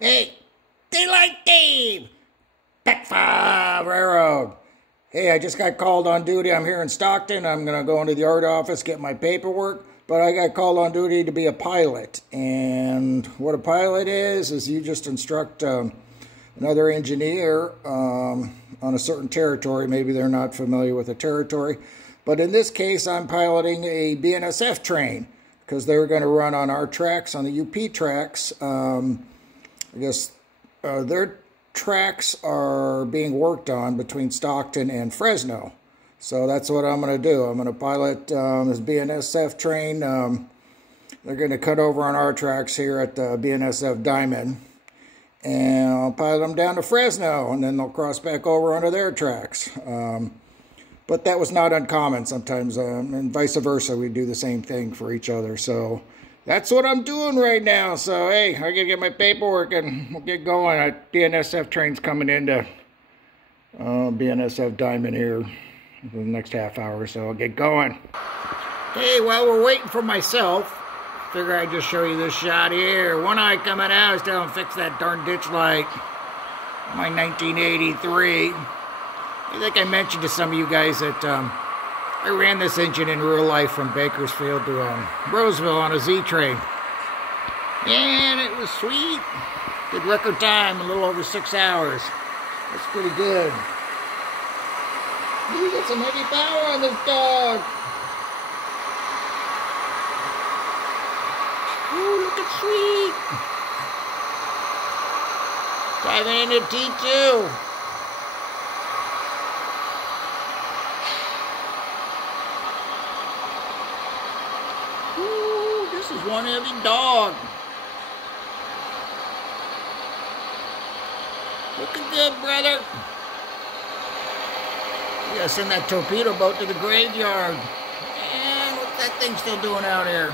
Hey, Daylight Dave! BAC V RR. Hey, I just got called on duty. I'm here in Stockton. I'm going to go into the yard office, get my paperwork. But I got called on duty to be a pilot. And what a pilot is you just instruct another engineer on a certain territory. Maybe they're not familiar with the territory. But in this case, I'm piloting a BNSF train because they were going to run on our tracks, on the UP tracks. I guess their tracks are being worked on between Stockton and Fresno. So that's what I'm going to do. I'm going to pilot this BNSF train. They're going to cut over on our tracks here at the BNSF Diamond. And I'll pilot them down to Fresno, and then they'll cross back over onto their tracks. But that was not uncommon sometimes, and vice versa. We do the same thing for each other. So that's what I'm doing right now. So, hey, I got to get my paperwork and we'll get going. BNSF train's coming into BNSF Diamond here for the next half hour, so I'll get going. Hey, while we're waiting for myself, figure I'd just show you this shot here. One eye coming out, I was telling him fix that darn ditch light. My 1983. I think I mentioned to some of you guys that I ran this engine in real life from Bakersfield to Roseville on a Z train. And it was sweet. Did record time, a little over 6 hours. That's pretty good. You get some heavy power on this dog. Ooh, look at sweet. Driving into T2. This is one heavy dog. Looking good, brother. We gotta send that torpedo boat to the graveyard. Man, what's that thing still doing out here?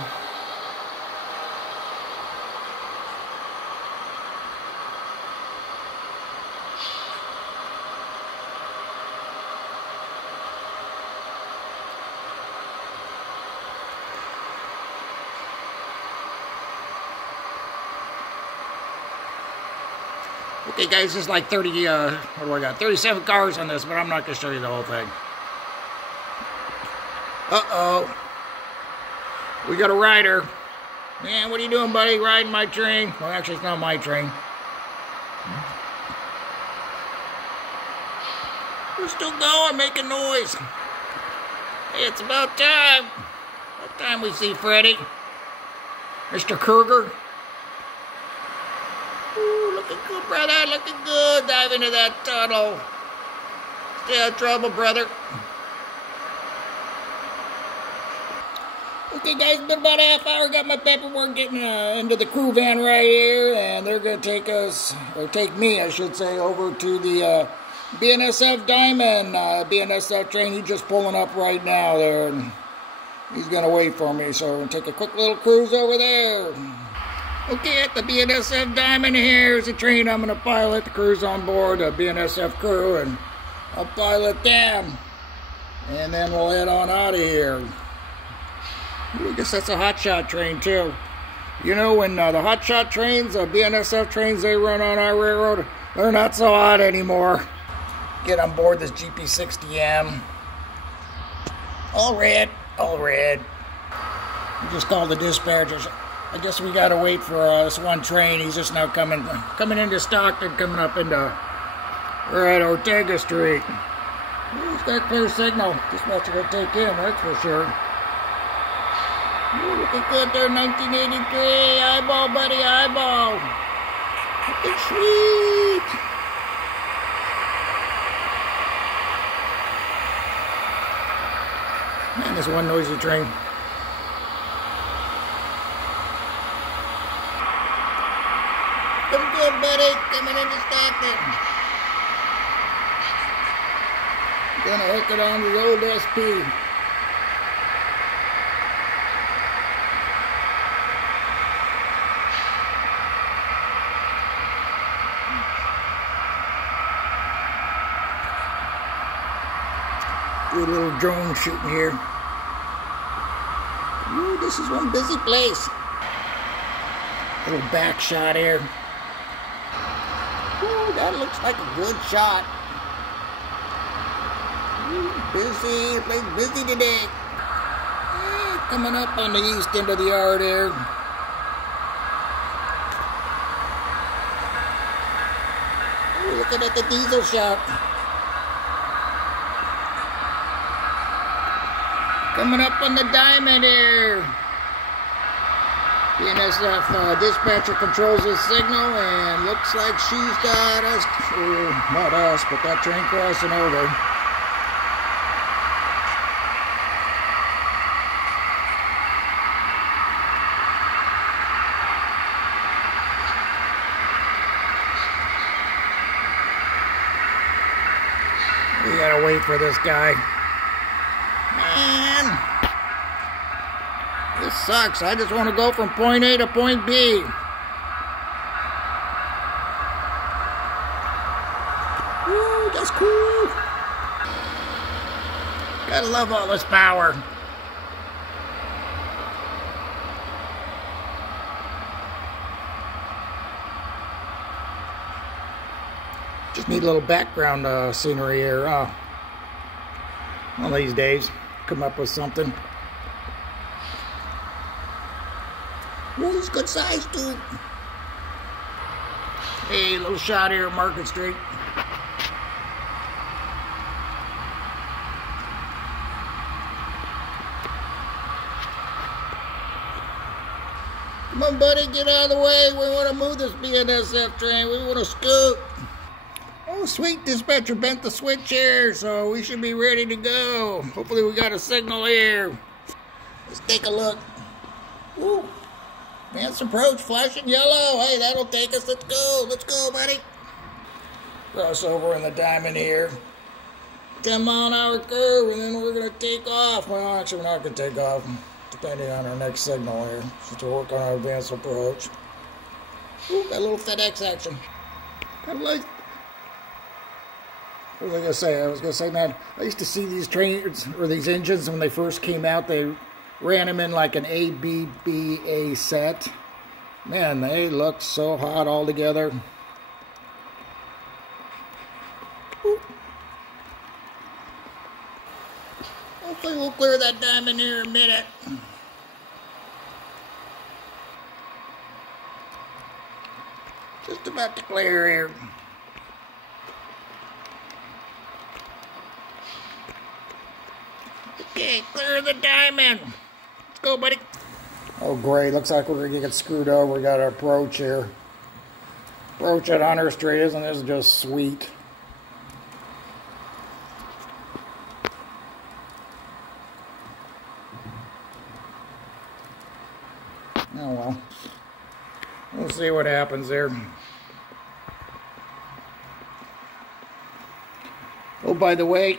Okay, guys, there's like 30, what do I got? 37 cars on this, but I'm not going to show you the whole thing. Uh-oh. We got a rider. Man, what are you doing, buddy? Riding my train? Well, actually, it's not my train. We're still going, making noise. Hey, it's about time. About time we see Freddy. Mr. Kruger. Ooh, looking good, brother. Looking good. Dive into that tunnel. Stay out of trouble, brother. Okay, guys, it's been about a half hour. Got my paperwork getting into the crew van right here, and they're going to take us, or take me, I should say, over to the BNSF Diamond. BNSF train. He's just pulling up right now there, and he's going to wait for me. So we're going to take a quick little cruise over there. Okay, at the BNSF Diamond, here's the train I'm going to pilot. The crew's on board, the BNSF crew, and I'll pilot them. And then we'll head on out of here. Ooh, I guess that's a hotshot train, too. You know, when the hotshot trains, BNSF trains, they run on our railroad, they're not so hot anymore. Get on board this GP60M. All red, all red. I just called the dispatchers. I guess we gotta wait for this one train. He's just now coming into Stockton, coming up into right Ortega Street. He's got clear signal. Dispatcher gonna take him, that's for sure. Ooh, looking good there, 1983. Eyeball, buddy, eyeball. Looking sweet. Man, this one noisy train. Come good, buddy. Coming into Stockton. Gonna hook it on the old SP. Do a little drone shooting here. Ooh, this is one busy place. Little back shot here. Ooh, that looks like a good shot. Ooh, busy, place busy today. Coming up on the east end of the yard there. Ooh, looking at the diesel shop. Coming up on the Diamond here. BNSF dispatcher controls this signal, and looks like she's got us, or not us, but that train crossing over. We gotta wait for this guy. Man, this sucks. I just want to go from point A to point B. Woo, that's cool. Gotta love all this power. Just need a little background scenery here. One of these days, come up with something. Ooh, he's good size, dude. Hey, little shot here at Market Street. Come on, buddy, get out of the way. We want to move this BNSF train. We want to scoot. Oh, sweet, dispatcher bent the switch here, so we should be ready to go. Hopefully we got a signal here. Let's take a look. Ooh, advance approach, flashing yellow. Hey, that'll take us. Let's go. Let's go, buddy. Cross over in the Diamond here. 10-mile-an-hour curve, and then we're going to take off. Well, actually, we're not going to take off, depending on our next signal here. Since we're working on our advance approach. Ooh, got a little FedEx action. Kind of like... What was I going to say? I was going to say, man, I used to see these trains, or these engines, when they first came out, they ran them in like an ABBA set. Man, they look so hot all together. Ooh. Hopefully we'll clear that Diamond here in a minute. Just about to clear here. Okay, clear the Diamond. Let's go, buddy. Oh, great. Looks like we're going to get screwed over. We got our approach here. Approach at Hunter Street. Isn't this just sweet? Oh, well. We'll see what happens there. Oh, by the way,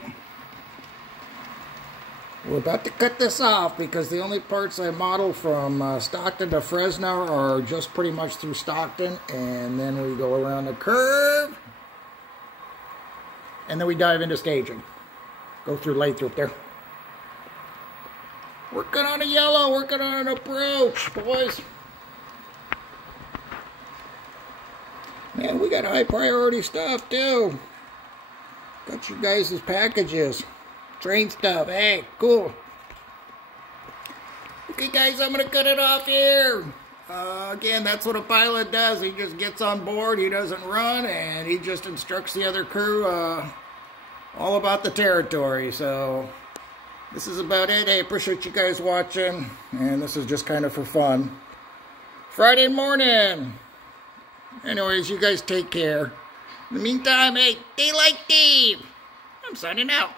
we're about to cut this off because the only parts I model from Stockton to Fresno are just pretty much through Stockton, and then we go around the curve, and then we dive into staging. Go through Lathrop there. Working on a yellow, working on an approach, boys. Man, we got high priority stuff too. Got you guys' packages. Train stuff. Hey, cool. Okay, guys, I'm going to cut it off here. Again, that's what a pilot does. He just gets on board. He doesn't run, and he just instructs the other crew all about the territory. So this is about it. I appreciate you guys watching, and this is just kind of for fun. Friday morning. Anyways, you guys take care. In the meantime, hey, stay like Dave. I'm signing out.